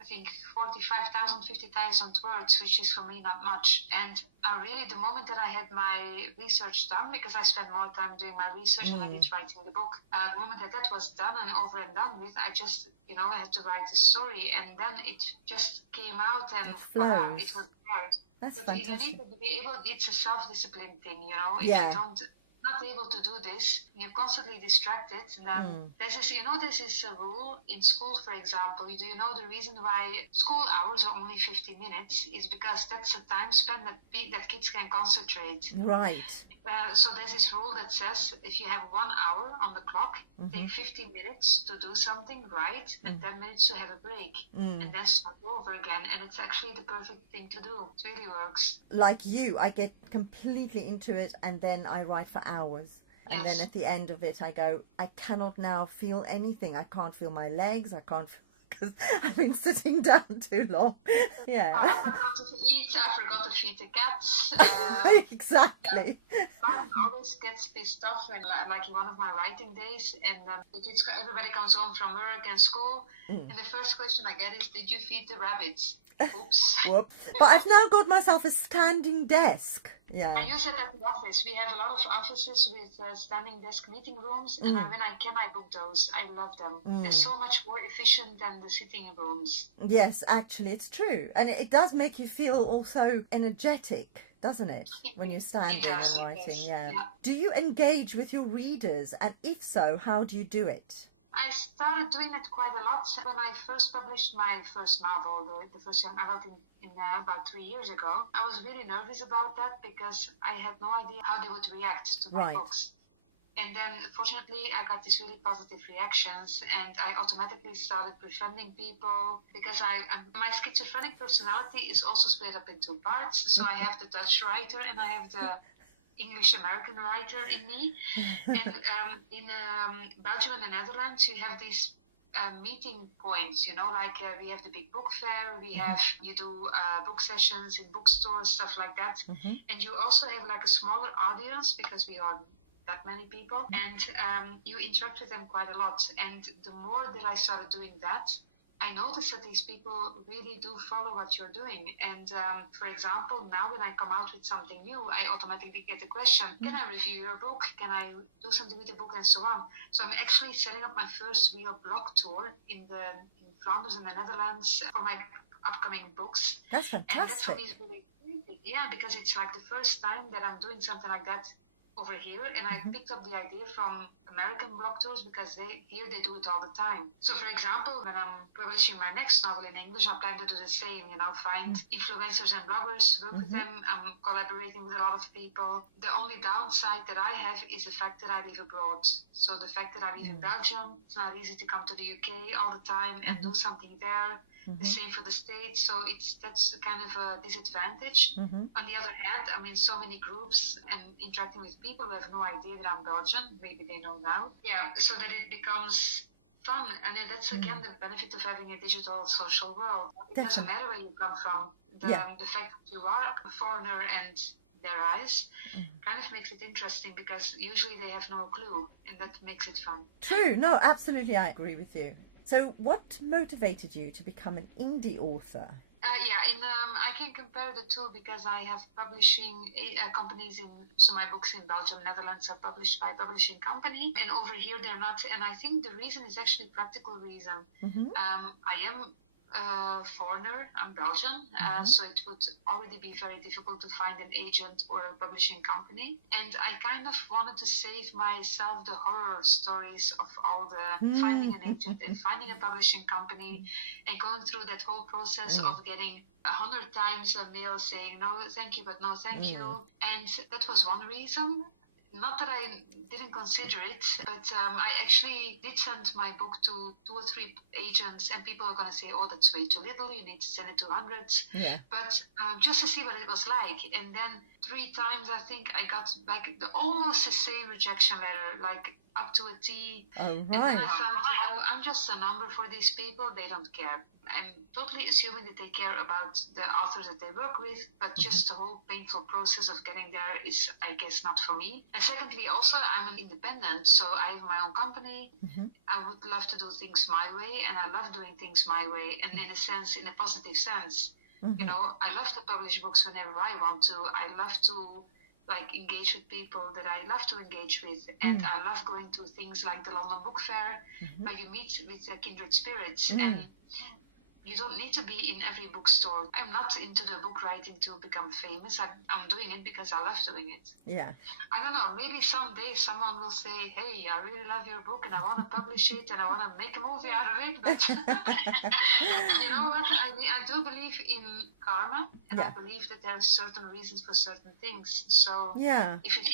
I think, 45,000, 50,000 words, which is for me not much. And I really, the moment that I had my research done, because I spent more time doing my research than I did writing the book, the moment that that was done and over and done with, I just, I had to write a story, and then it just came out, and It flows. it was hard. That's But fantastic. you need to be able, it's a self-discipline thing, if Yeah. you don't, not able to do this, you're constantly distracted, then this is a rule in school, for example. Do you know the reason why school hours are only 50 minutes is because that's a time span that kids can concentrate. Right. So there's this rule that says if you have 1 hour on the clock, take 50 minutes to do something right, and 10 minutes to have a break, and then start over again. And it's actually the perfect thing to do. It really works. Like you, I get completely into it, and then I write for hours. And Yes. then at the end of it, I go, I cannot now feel anything. I can't feel my legs. I can't, because I've been sitting down too long. Yeah. I forgot to eat. I forgot to feed the cats. Exactly. Mom always gets pissed off when, like in one of my writing days, and everybody comes home from work and school, and the first question I get is, "Did you feed the rabbits?" Oops. Whoop. But I've now got myself a standing desk. Yeah. I use it at the office. We have a lot of offices with standing desk meeting rooms, and when I can, I book those. I love them. They're so much more efficient than the sitting rooms. Yes, actually, it's true. And it does make you feel also energetic, doesn't it? When you're standing and writing, yeah. Do you engage with your readers? And if so, how do you do it? I started doing it quite a lot when I first published my first novel, the first young adult in about 3 years ago. I was really nervous about that because I had no idea how they would react to my books. And then, fortunately, I got these really positive reactions, and I automatically started befriending people because my schizophrenic personality is also split up in 2 parts. So I have the Dutch writer and I have the English-American writer in me. And in Belgium and the Netherlands, you have these meeting points, like we have the big book fair, you do book sessions in bookstores, stuff like that. And you also have like a smaller audience because we are that many people, and you interact with them quite a lot. And the more that I started doing that, I noticed that these people really do follow what you're doing. And for example, now when I come out with something new, I automatically get the question, can I review your book? Can I do something with the book, and so on? So I'm actually setting up my first real blog tour in Flanders in the Netherlands for my upcoming books. That's fantastic. And that for me is really great. Yeah, because it's like the first time that I'm doing something like that over here, and I picked up the idea from American blog tours because here they do it all the time. So for example, when I'm publishing my next novel in English, I plan to do the same, find influencers and bloggers, work with them. I'm collaborating with a lot of people. The only downside that I have is the fact that I live abroad. So the fact that I live in Belgium, it's not easy to come to the UK all the time and do something there. The same for the States, so that's kind of a disadvantage. On the other hand, I'm in so many groups and interacting with people who have no idea that I'm Belgian. Maybe they know now. Yeah, so that it becomes fun, and that's again the benefit of having a digital social world. It doesn't matter where you come from. The fact that you are a foreigner and their eyes kind of makes it interesting because usually they have no clue, and that makes it fun. True. No, absolutely, I agree with you. So what motivated you to become an indie author? I can compare the two because I have publishing companies so my books in Belgium, Netherlands are published by a publishing company, and over here they're not. And I think the reason is actually practical reason. I am a foreigner, I'm Belgian, so it would already be very difficult to find an agent or a publishing company. And I kind of wanted to save myself the horror stories of all the finding an agent and finding a publishing company and going through that whole process of getting 100 times a mail saying, no, thank you, but no, thank you. And that was one reason. Not that I didn't consider it, but I actually did send my book to 2 or 3 agents, and people are going to say, oh, that's way too little, you need to send it to hundreds. Yeah. But just to see what it was like. And then 3 times, I think, I got back almost the same rejection letter, like up to a T. Oh, And then right. I thought, I'm just a number for these people. They don't care. I'm totally assuming that they care about the authors that they work with, but just the whole painful process of getting there is, I guess, not for me. And secondly, also, I'm an independent, so I have my own company. I would love to do things my way, and I love doing things my way, and in a sense, in a positive sense. You know, I love to publish books whenever I want to. I love to engage with people that I love to engage with, and I love going to things like the London Book Fair, where you meet with kindred spirits, and you don't need to be in every bookstore. I'm not into the book writing to become famous. I'm doing it because I love doing it. Yeah. I don't know, maybe someday someone will say, hey, I really love your book and I want to publish it and I want to make a movie out of it. But you know what? I do believe in karma, and I believe that there are certain reasons for certain things. So if it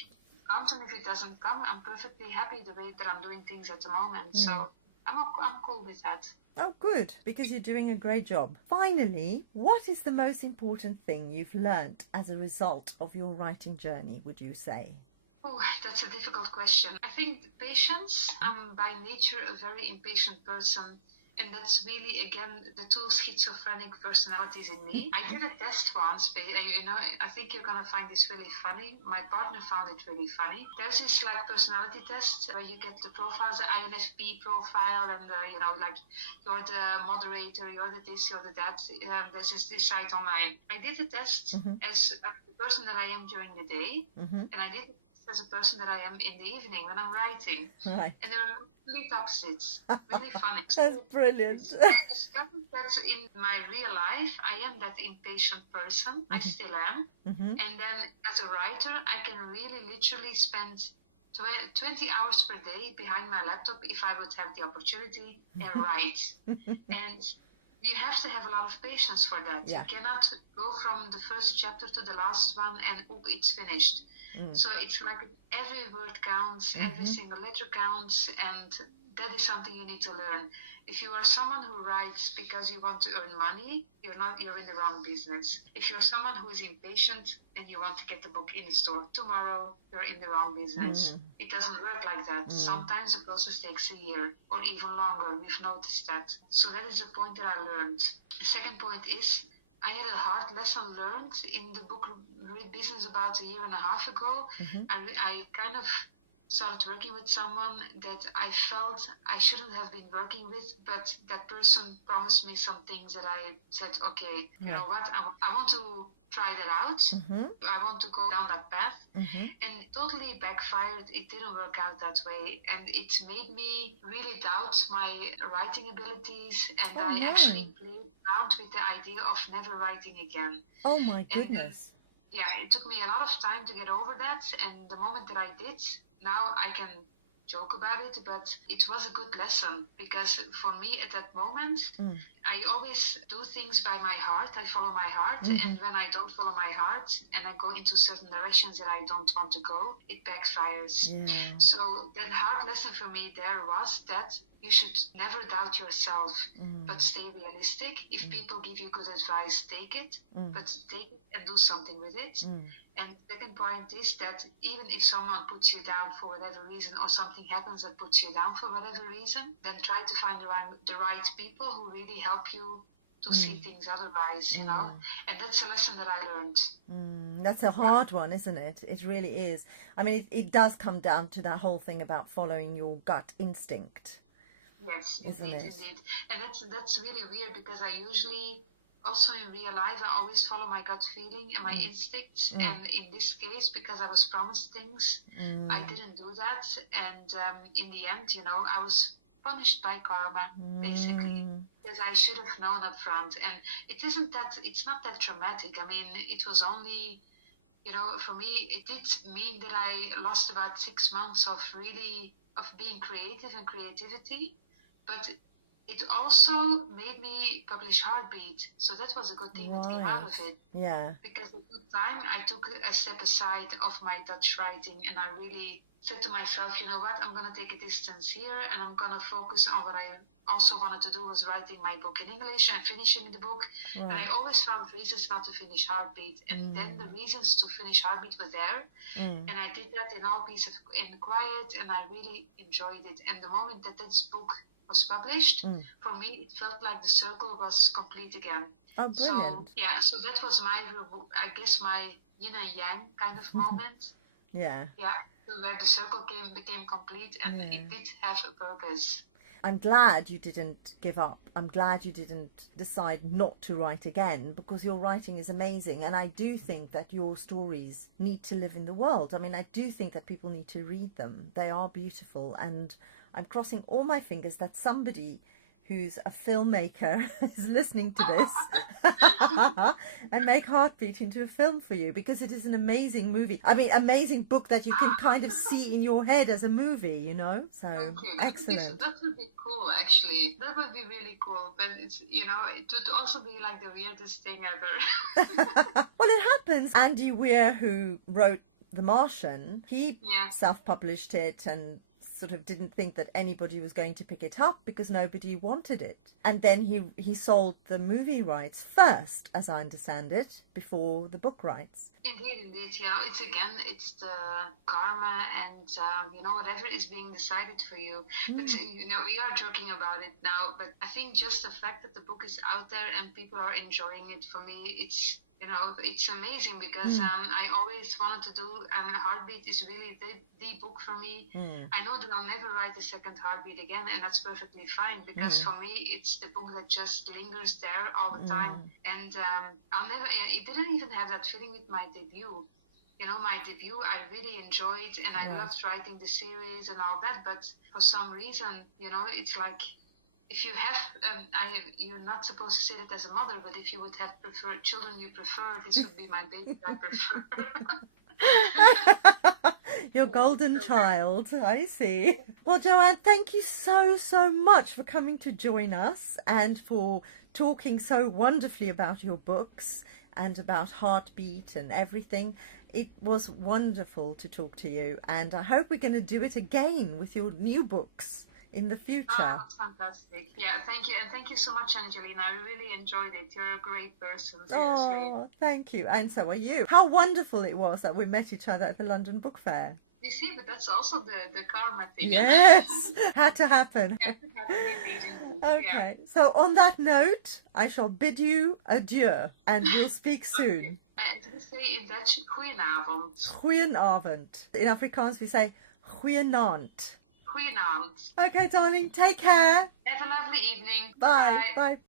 comes and if it doesn't come, I'm perfectly happy the way that I'm doing things at the moment. So I'm cool with that. Oh, good, because you're doing a great job. Finally, what is the most important thing you've learnt as a result of your writing journey, would you say? Oh, that's a difficult question. I think patience. I'm by nature a very impatient person. And that's really, again, the two schizophrenic personalities in me. I did a test once, you know, I think you're going to find this really funny. My partner found it really funny. There's this personality test where you get the profiles, the INFP profile, and you know, like you're the moderator, you're the this, you're the that. There's this site online. I did a test as the person that I am during the day, and I did it as a person that I am in the evening when I'm writing. Right. And there are complete opposites. Really funny. That's brilliant. I discovered that in my real life, I am that impatient person. I still am. And then as a writer, I can really literally spend 20 hours per day behind my laptop if I would have the opportunity and write. And you have to have a lot of patience for that. You cannot go from the first chapter to the last one and it's finished. So it's like every word counts, every single letter counts, and that is something you need to learn. If you are someone who writes because you want to earn money, you're in the wrong business. If you're someone who is impatient and you want to get the book in the store tomorrow, you're in the wrong business. It doesn't work like that. Sometimes the process takes a year or even longer. We've noticed that. So that is a point that I learned. The second point is, I had a hard lesson learned in the book Read Business about a year and a half ago. I kind of started working with someone that I felt I shouldn't have been working with, but that person promised me some things that I said, okay, you know what, I want to try that out. I want to go down that path. And it totally backfired. It didn't work out that way. And it made me really doubt my writing abilities. And I actually played around with the idea of never writing again. Oh my goodness. And, it took me a lot of time to get over that. And the moment that I did, now I can joke about it, but it was a good lesson, because for me at that moment, I always do things by my heart. I follow my heart, and when I don't follow my heart and I go into certain directions that I don't want to go, it backfires. So that hard lesson for me there was that you should never doubt yourself, but stay realistic. If people give you good advice, take it, but take it and do something with it. And the second point is that even if someone puts you down for whatever reason, or something happens that puts you down for whatever reason, then try to find the right people who really help you to see things otherwise, you know. And that's a lesson that I learned. That's a hard one, isn't it? It really is. I mean, it does come down to that whole thing about following your gut instinct. Yes, indeed. And that's really weird, because I usually, also in real life, I always follow my gut feeling and my instincts. And in this case, because I was promised things, I didn't do that. And in the end, you know, I was punished by karma, basically, because I should have known up front. And it's not that traumatic. I mean, it was only, you know, for me, it did mean that I lost about 6 months of being creative and creativity. But it also made me publish Heartbeat, so that was a good thing that came out of it. Because at the time I took a step aside of my Dutch writing, and I really said to myself, you know what, I'm going to take a distance here and I'm going to focus on what I also wanted to do, was writing my book in English and finishing the book. Right. And I always found reasons not to finish Heartbeat. And then the reasons to finish Heartbeat were there. And I did that in all peace and quiet, and I really enjoyed it. And the moment that this book was published, for me, it felt like the circle was complete again. Oh, brilliant. So, yeah, so that was my, I guess, my yin and yang kind of moment. Yeah. Yeah, where the circle became complete, and it did have a purpose. I'm glad you didn't give up. I'm glad you didn't decide not to write again, because your writing is amazing. And I do think that your stories need to live in the world. I mean, I do think that people need to read them. They are beautiful. And I'm crossing all my fingers that somebody who's a filmmaker is listening to this and make Heartbeat into a film for you, because it is an amazing movie. I mean, amazing book that you can kind of see in your head as a movie, you know? So, excellent. That would be cool, actually. That would be really cool. But it's, you know, it would also be like the weirdest thing ever. Well, it happens. Andy Weir, who wrote The Martian, he self-published it and sort of didn't think that anybody was going to pick it up because nobody wanted it. And then he sold the movie rights first, as I understand it, before the book rights. Indeed, yeah. It's the karma and, you know, whatever is being decided for you. But, you know, we are joking about it now, but I think just the fact that the book is out there and people are enjoying it, for me, it's, you know, it's amazing, because I always wanted to do, Heartbeat is really the book for me. I know that I'll never write a second Heartbeat again, and that's perfectly fine, because for me, it's the book that just lingers there all the time. And it didn't even have that feeling with my debut. You know, my debut, I really enjoyed, and I loved writing the series and all that, but for some reason, you know, it's like, if you have, you're not supposed to say it as a mother, but if you would have preferred children you prefer, this would be my baby I prefer. Your golden child, I see. Well, Joanne, thank you so much for coming to join us and for talking so wonderfully about your books and about Heartbeat and everything. It was wonderful to talk to you, and I hope we're going to do it again with your new books in the future. Oh, that's fantastic. Yeah, thank you. And thank you so much, Angelina. I really enjoyed it. You're a great person, seriously. Oh, thank you. And so are you. How wonderful it was that we met each other at the London Book Fair. You see, but that's also the karma thing. Yes, had to happen. Okay, yeah. So on that note, I shall bid you adieu, and we'll speak soon. And we say in Dutch, goedenavond. Goedenavond. In Afrikaans we say goeienaand. Goedenavond. Okay, darling, take care. Have a lovely evening. Bye. Bye.